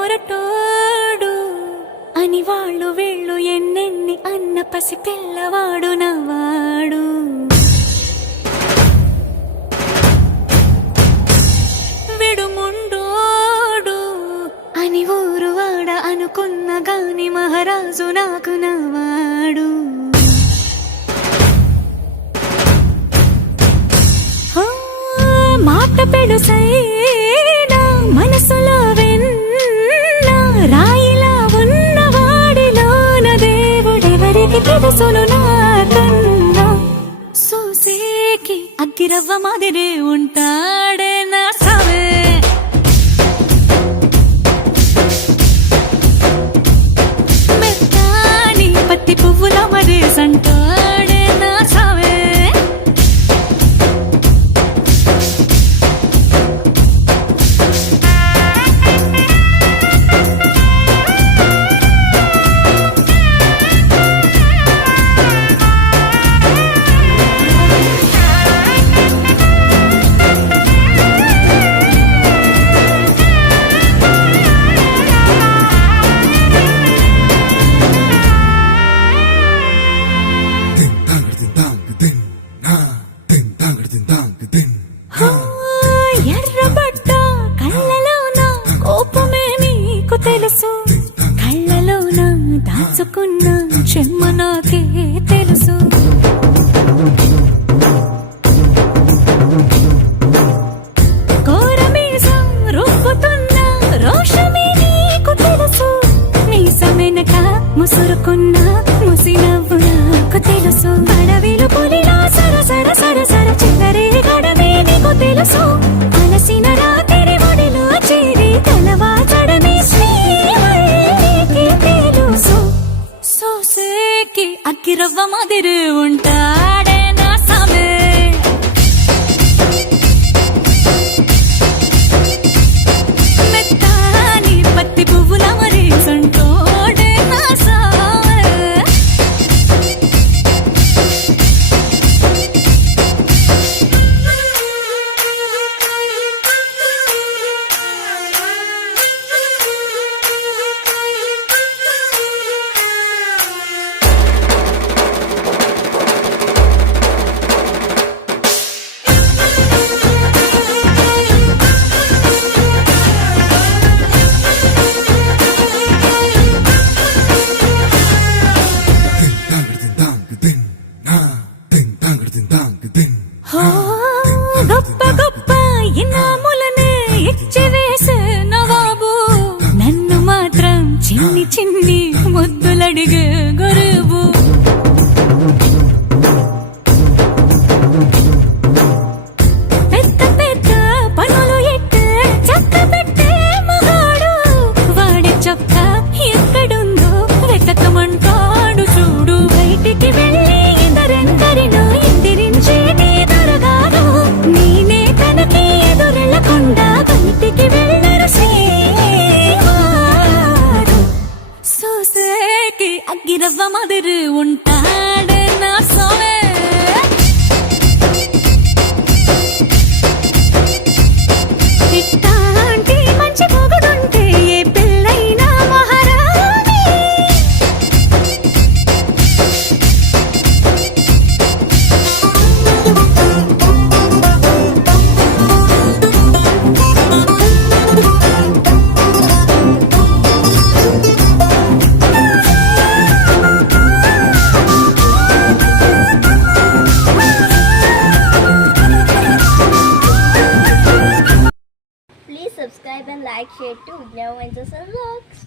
మొరటోడు అని వాళ్ళు వీళ్ళు ఎన్నెన్ని అన్న పసి పిల్లవాడు నవ్వాడు. విడుముండోడు అని ఊరు వాడ అనుకున్న గాని మహారాజు నాకు నవ్వాడు. మాట పెడుసైనా మనసులో వెన్న రాయిలా ఉన్నవాడిలోన దేవుడెవరికి తెలుసును నాకన్నా. సూసేకి అగ్గిరవ్వ మాదిరి ఉంటాడే నా సావే. మెత్తాని పత్తి పువ్వుల మరేసంటాడే నా సావే. ఎర్రబడ్డ కళ్ళలోన కోపమే నీకు తెలుసు, కళ్ళలోన దాచుకున్న చెమ్మ నాకే తెలుసు. కోరమీసం రుబ్బుతున్న రోషమే నీకు తెలుసు, మీసమెనక ముసురుకున్న ముసినవ్వు నాకు తెలుసు. అడవిలు పులిలా సరసర సరసర చిల్లరే గడమే నీకు తెలుసు. అలసిన రాత్రి ఒడిలో చేరి తలవాచడమే శ్రీవల్లికి తెలుసు. సోసేకి అగ్గిరవ్వ మాదిరి ఉంటాడే నా సామే. మెత్తాని పత్తి పువ్వుల మరేసంటోడే నా సామే. గొప్ప గొప్ప ఇనాములనే ఇచ్చి వేసే నవాబు, నన్ను మాత్రం చిన్ని చిన్ని ముద్దులడిగే గరువు. పెద్ద పెద్ద పనులు ఎట్టే చక్క పెట్టే మగాడు, వాడి చొక్క ఎక్కడుందో వెతకమంటాడు చూడు. బయటికి వెళ్ళి ఇద్దరెందరినో ఎదిరించేటి దొరగాడు, నేనే తనకి ఎదురెళ్ళకుండా బయటికి వెళ్ళరు శ్రీవాడు. సోసేకి అగ్గిరవ్వ మాదిరి ఉంటాడే నా సోమే. ఇట్టాంటి మంచి పొగడుంటే ఏ పిల్లైనా మహారాణి. Please subscribe and like, share to Ujna Ventures and Vlogs.